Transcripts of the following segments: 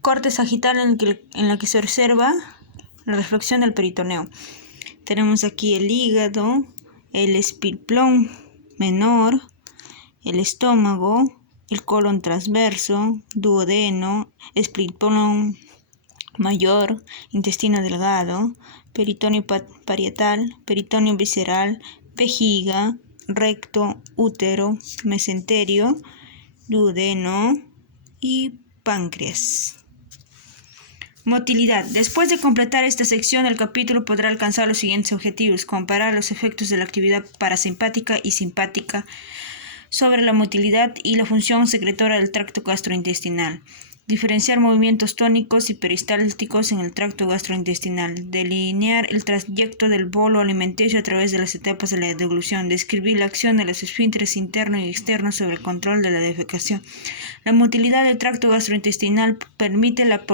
corte sagital en la que se observa la reflexión del peritoneo. Tenemos aquí el hígado, el espilplón menor, el estómago, el colon transverso, duodeno, espilplón mayor, intestino delgado, peritoneo parietal, peritoneo visceral, vejiga, recto, útero, mesenterio, duodeno y páncreas. Motilidad. Después de completar esta sección, el capítulo podrá alcanzar los siguientes objetivos: comparar los efectos de la actividad parasimpática y simpática sobre la motilidad y la función secretora del tracto gastrointestinal, diferenciar movimientos tónicos y peristálticos en el tracto gastrointestinal, delinear el trayecto del bolo alimenticio a través de las etapas de la deglución, describir la acción de los esfínteres internos y externos sobre el control de la defecación. La motilidad del tracto gastrointestinal permite la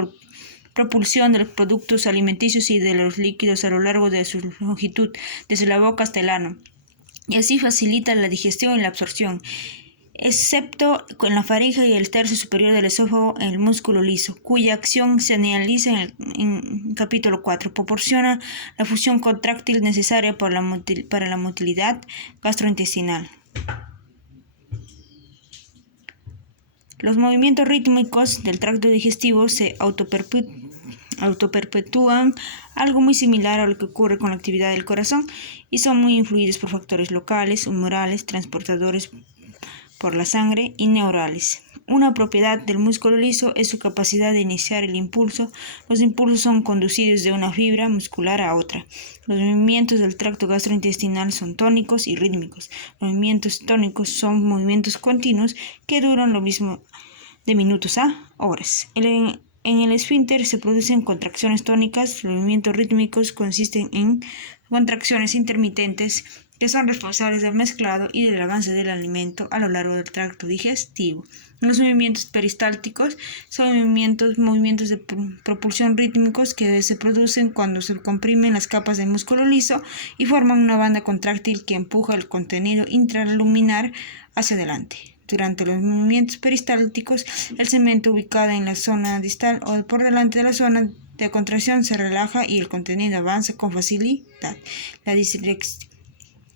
propulsión de los productos alimenticios y de los líquidos a lo largo de su longitud, desde la boca hasta el ano, y así facilita la digestión y la absorción, excepto con la faringe y el tercio superior del esófago en el músculo liso, cuya acción se analiza en capítulo 4. Proporciona la fusión contráctil necesaria para la motilidad gastrointestinal. Los movimientos rítmicos del tracto digestivo se autoperpetúan, algo muy similar a lo que ocurre con la actividad del corazón, y son muy influidos por factores locales, humorales, transportadores por la sangre y neurales. Una propiedad del músculo liso es su capacidad de iniciar el impulso. Los impulsos son conducidos de una fibra muscular a otra. Los movimientos del tracto gastrointestinal son tónicos y rítmicos. Los movimientos tónicos son movimientos continuos que duran lo mismo de minutos a horas. En el esfínter se producen contracciones tónicas. Los movimientos rítmicos consisten en contracciones intermitentes que son responsables del mezclado y del avance del alimento a lo largo del tracto digestivo. Los movimientos peristálticos son movimientos de propulsión rítmicos que se producen cuando se comprimen las capas del músculo liso y forman una banda contráctil que empuja el contenido intraluminar hacia adelante. Durante los movimientos peristálticos, el segmento ubicado en la zona distal o por delante de la zona de contracción se relaja y el contenido avanza con facilidad. La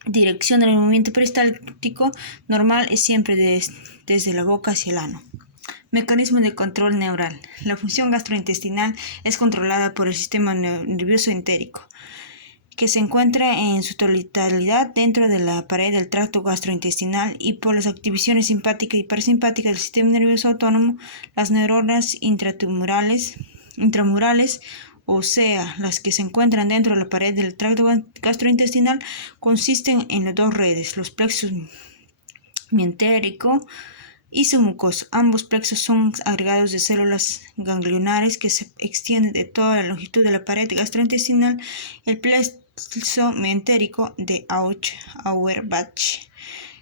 dirección del movimiento peristáltico normal es siempre desde la boca hacia el ano. Mecanismo de control neural. La función gastrointestinal es controlada por el sistema nervioso entérico, que se encuentra en su totalidad dentro de la pared del tracto gastrointestinal, y por las activaciones simpática y parasimpáticas del sistema nervioso autónomo. Las neuronas intramurales, o sea, las que se encuentran dentro de la pared del tracto gastrointestinal, consisten en dos redes, los plexos mientérico y submucoso. Ambos plexos son agregados de células ganglionares que se extienden de toda la longitud de la pared gastrointestinal. El plexo mientérico de Auerbach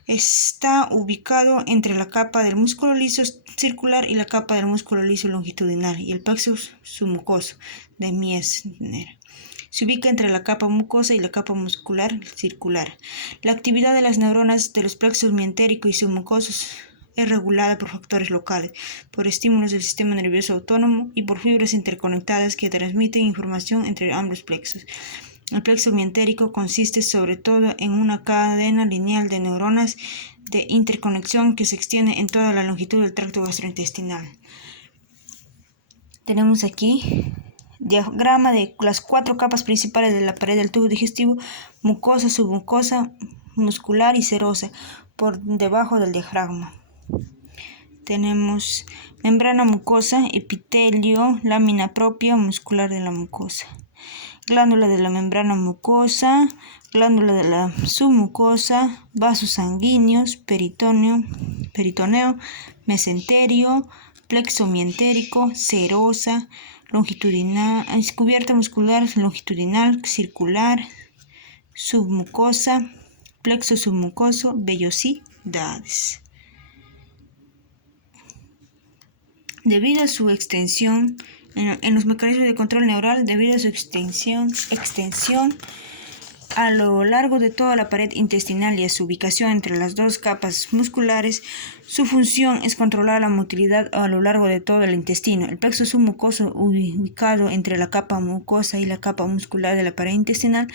está ubicado entre la capa del músculo liso circular y la capa del músculo liso longitudinal, y el plexo submucoso de Meissner se ubica entre la capa mucosa y la capa muscular circular. La actividad de las neuronas de los plexos mientérico y submucosos es regulada por factores locales, por estímulos del sistema nervioso autónomo y por fibras interconectadas que transmiten información entre ambos plexos. El plexo mientérico consiste sobre todo en una cadena lineal de neuronas de interconexión que se extiende en toda la longitud del tracto gastrointestinal. Tenemos aquí diagrama de las 4 capas principales de la pared del tubo digestivo: mucosa, submucosa, muscular y serosa, por debajo del diagrama. Tenemos membrana mucosa, epitelio, lámina propia muscular de la mucosa, glándula de la membrana mucosa, glándula de la submucosa, vasos sanguíneos, peritoneo, mesenterio, plexo mientérico, serosa, longitudinal, cubierta muscular longitudinal, circular, submucosa, plexo submucoso, vellosidades. Debido a su extensión, en los mecanismos de control neural, debido a su extensión A lo largo de toda la pared intestinal y a su ubicación entre las dos capas musculares, su función es controlar la motilidad a lo largo de todo el intestino. El plexo submucoso, ubicado entre la capa mucosa y la capa muscular de la pared intestinal,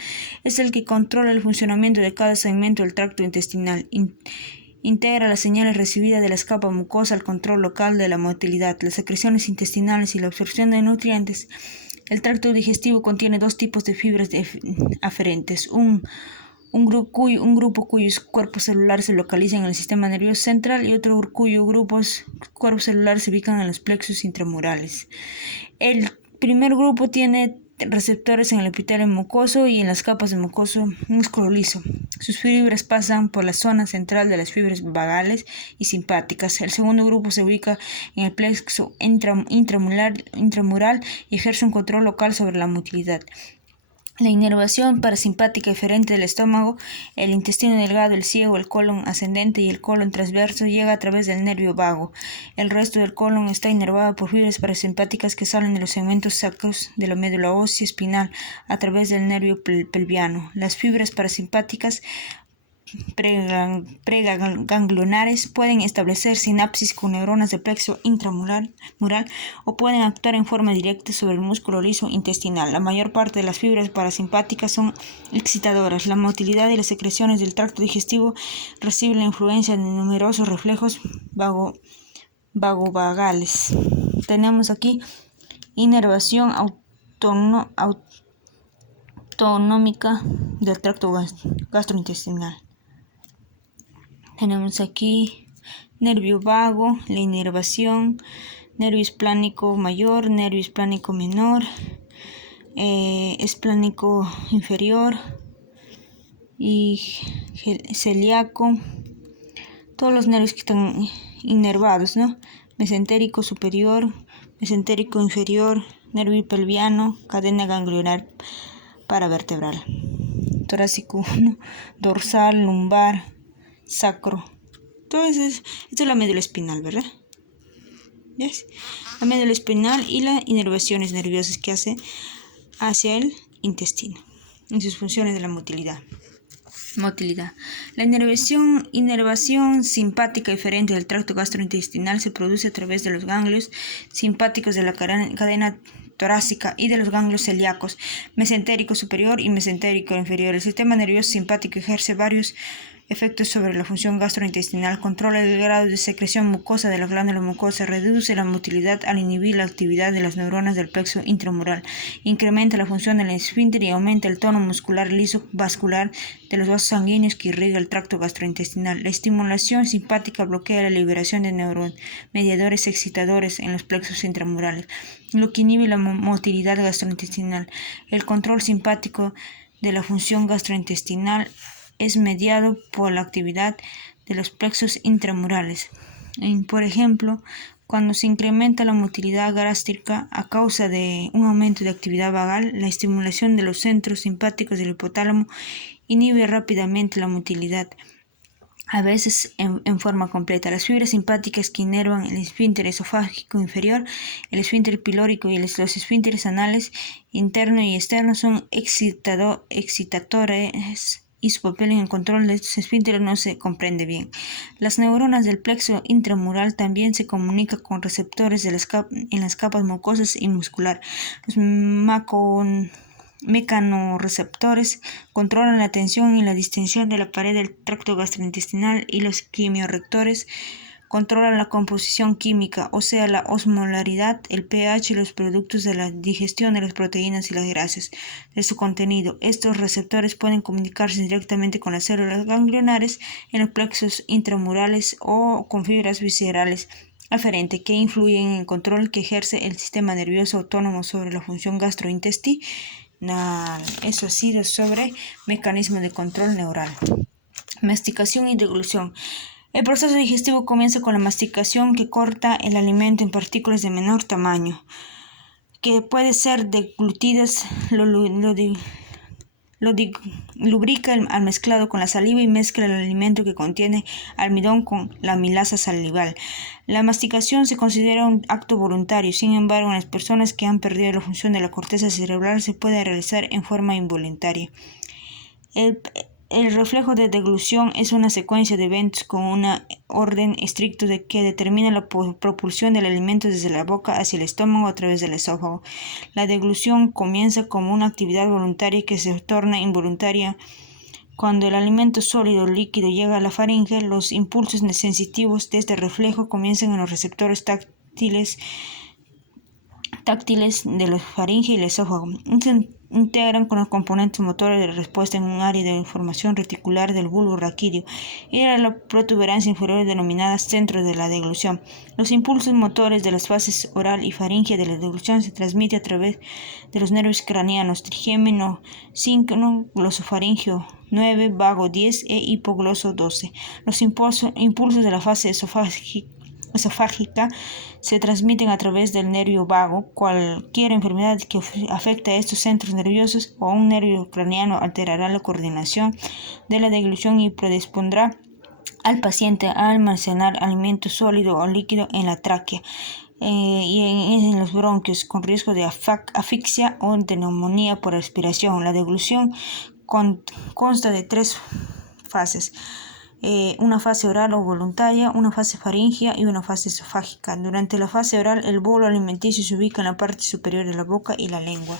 es el que controla el funcionamiento de cada segmento del tracto intestinal. Integra las señales recibidas de la capa mucosa al control local de la motilidad, las secreciones intestinales y la absorción de nutrientes. El tracto digestivo contiene dos tipos de fibras aferentes, un grupo cuyos cuerpos celulares se localizan en el sistema nervioso central y otro cuyos cuerpos celulares se ubican en los plexos intramurales. El primer grupo tiene receptores en el epitelio mucoso y en las capas de mucoso músculo liso. Sus fibras pasan por la zona central de las fibras vagales y simpáticas. El segundo grupo se ubica en el plexo intramural y ejerce un control local sobre la motilidad. La inervación parasimpática eferente del estómago, el intestino delgado, el ciego, el colon ascendente y el colon transverso llega a través del nervio vago. El resto del colon está inervado por fibras parasimpáticas que salen de los segmentos sacros de la médula ósea espinal a través del nervio pelviano. Las fibras parasimpáticas preganglionares pueden establecer sinapsis con neuronas del plexo intramural o pueden actuar en forma directa sobre el músculo liso intestinal. La mayor parte de las fibras parasimpáticas son excitadoras. La motilidad y las secreciones del tracto digestivo reciben la influencia de numerosos reflejos vagovagales. Tenemos aquí inervación autonómica del tracto gastrointestinal. Tenemos aquí nervio vago, la inervación, nervio esplánico mayor, nervio esplánico menor, esplánico inferior y celíaco. Todos los nervios que están inervados, ¿no? Mesentérico superior, mesentérico inferior, nervio pelviano, cadena ganglionar paravertebral, torácico 1, dorsal, lumbar, sacro. Entonces, esto es la médula espinal, ¿verdad? ¿Yes? La médula espinal y las inervaciones nerviosas que hace hacia el intestino en sus funciones de la motilidad. La inervación simpática eferente del tracto gastrointestinal se produce a través de los ganglios simpáticos de la cadena torácica y de los ganglios celíacos, mesentérico superior y mesentérico inferior. El sistema nervioso simpático ejerce varios efectos sobre la función gastrointestinal, controla el grado de secreción mucosa de la glándula mucosa, reduce la motilidad al inhibir la actividad de las neuronas del plexo intramural, incrementa la función del esfínter y aumenta el tono muscular liso vascular de los vasos sanguíneos que irriga el tracto gastrointestinal. La estimulación simpática bloquea la liberación de neuromediadores excitadores en los plexos intramurales, lo que inhibe la motilidad gastrointestinal. El control simpático de la función gastrointestinal es mediado por la actividad de los plexos intramurales. Por ejemplo, cuando se incrementa la motilidad gástrica a causa de un aumento de actividad vagal, la estimulación de los centros simpáticos del hipotálamo inhibe rápidamente la motilidad, a veces en forma completa. Las fibras simpáticas que inervan el esfínter esofágico inferior, el esfínter pilórico y los esfínteres anales interno y externo son excitadores y su papel en el control de estos esfínteres no se comprende bien. Las neuronas del plexo intramural también se comunican con receptores en las capas mucosas y muscular. Los mecanorreceptores controlan la tensión y la distensión de la pared del tracto gastrointestinal y los quimiorreceptores controlan la composición química, o sea, la osmolaridad, el pH y los productos de la digestión de las proteínas y las grasas, de su contenido. Estos receptores pueden comunicarse directamente con las células ganglionares en los plexos intramurales o con fibras viscerales aferentes que influyen en el control que ejerce el sistema nervioso autónomo sobre la función gastrointestinal. Eso ha sido sobre mecanismo de control neural. Masticación y deglución. El proceso digestivo comienza con la masticación, que corta el alimento en partículas de menor tamaño, que puede ser deglutidas, lo lubrica al mezclado con la saliva y mezcla el alimento que contiene almidón con la amilasa salival. La masticación se considera un acto voluntario, sin embargo, en las personas que han perdido la función de la corteza cerebral se puede realizar en forma involuntaria. El reflejo de deglución es una secuencia de eventos con un orden estricto que determina la propulsión del alimento desde la boca hacia el estómago a través del esófago. La deglución comienza como una actividad voluntaria que se torna involuntaria. Cuando el alimento sólido o líquido llega a la faringe, los impulsos sensitivos de este reflejo comienzan en los receptores táctiles de la faringe y el esófago. Se integran con los componentes motores de respuesta en un área de información reticular del bulbo raquídeo y de la protuberancia inferior denominada centro de la deglución. Los impulsos motores de las fases oral y faríngea de la deglución se transmiten a través de los nervios craneanos trigémino 5, glosofaringeo 9, vago 10 e hipogloso 12. Los impulsos de la fase esofágica se transmiten a través del nervio vago. Cualquier enfermedad que afecte a estos centros nerviosos o a un nervio craneano alterará la coordinación de la deglución y predispondrá al paciente a almacenar alimento sólido o líquido en la tráquea y en los bronquios con riesgo de asfixia o de neumonía por respiración. La deglución consta de 3 fases. Una fase oral o voluntaria, una fase faríngea y una fase esofágica. Durante la fase oral, el bolo alimenticio se ubica en la parte superior de la boca y la lengua.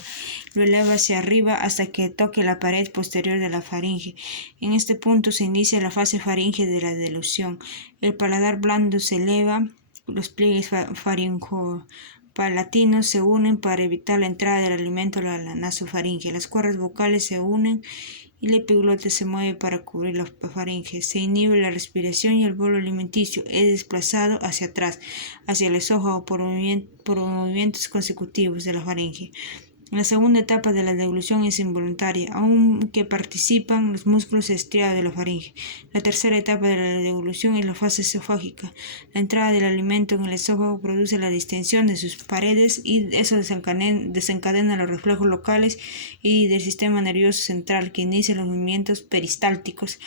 Lo eleva hacia arriba hasta que toque la pared posterior de la faringe. En este punto se inicia la fase faríngea de la deglución. El paladar blando se eleva, los pliegues faringopalatinos se unen para evitar la entrada del alimento a la nasofaringe. Las cuerdas vocales se unen y la epiglotis se mueve para cubrir la faringe. Se inhibe la respiración y el bolo alimenticio es desplazado hacia atrás, hacia el esófago por movimientos consecutivos de la faringe. La segunda etapa de la deglución es involuntaria, aunque participan los músculos estriados de la faringe. La tercera etapa de la deglución es la fase esofágica. La entrada del alimento en el esófago produce la distensión de sus paredes y eso desencadena los reflejos locales y del sistema nervioso central que inicia los movimientos peristálticos.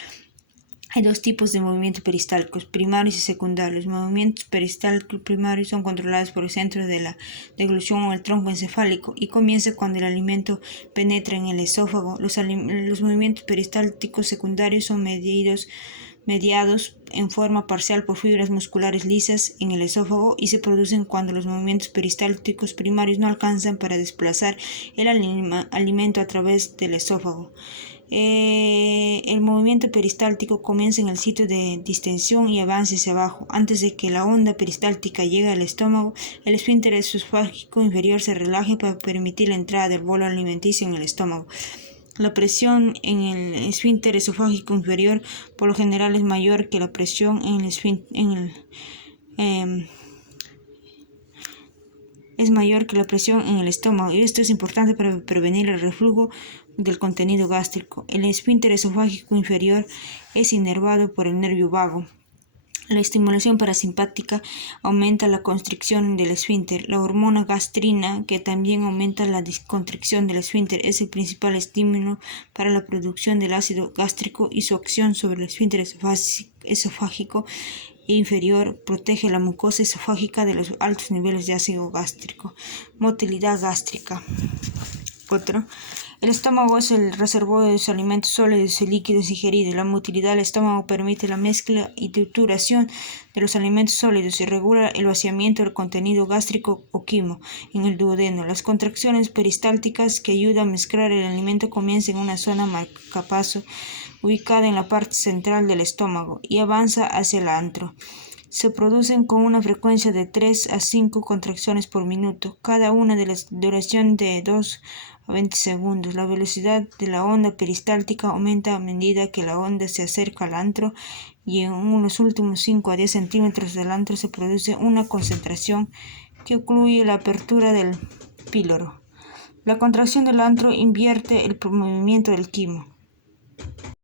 Hay 2 tipos de movimientos peristálticos, primarios y secundarios. Los movimientos peristálticos primarios son controlados por el centro de la deglución o el tronco encefálico y comienza cuando el alimento penetra en el esófago. Los movimientos peristálticos secundarios son mediados en forma parcial por fibras musculares lisas en el esófago y se producen cuando los movimientos peristálticos primarios no alcanzan para desplazar el alimento a través del esófago. El movimiento peristáltico comienza en el sitio de distensión y avanza hacia abajo. Antes de que la onda peristáltica llegue al estómago, el esfínter esofágico inferior se relaje para permitir la entrada del bolo alimenticio en el estómago. La presión en el esfínter esofágico inferior por lo general es mayor que la presión en el estómago, y esto es importante para prevenir el reflujo del contenido gástrico. El esfínter esofágico inferior es inervado por el nervio vago. La estimulación parasimpática aumenta la constricción del esfínter. La hormona gastrina, que también aumenta la constricción del esfínter, es el principal estímulo para la producción del ácido gástrico y su acción sobre el esfínter esofágico inferior protege la mucosa esofágica de los altos niveles de ácido gástrico. Motilidad gástrica. El estómago es el reservorio de los alimentos sólidos y líquidos ingeridos. La motilidad del estómago permite la mezcla y trituración de los alimentos sólidos y regula el vaciamiento del contenido gástrico o quimo en el duodeno. Las contracciones peristálticas que ayudan a mezclar el alimento comienzan en una zona marcapaso ubicada en la parte central del estómago y avanza hacia el antro. Se producen con una frecuencia de 3 a 5 contracciones por minuto, cada una de la duración de 2 a 20 segundos. La velocidad de la onda peristáltica aumenta a medida que la onda se acerca al antro y en los últimos 5 a 10 centímetros del antro se produce una concentración que ocluye la apertura del píloro. La contracción del antro invierte el movimiento del quimo.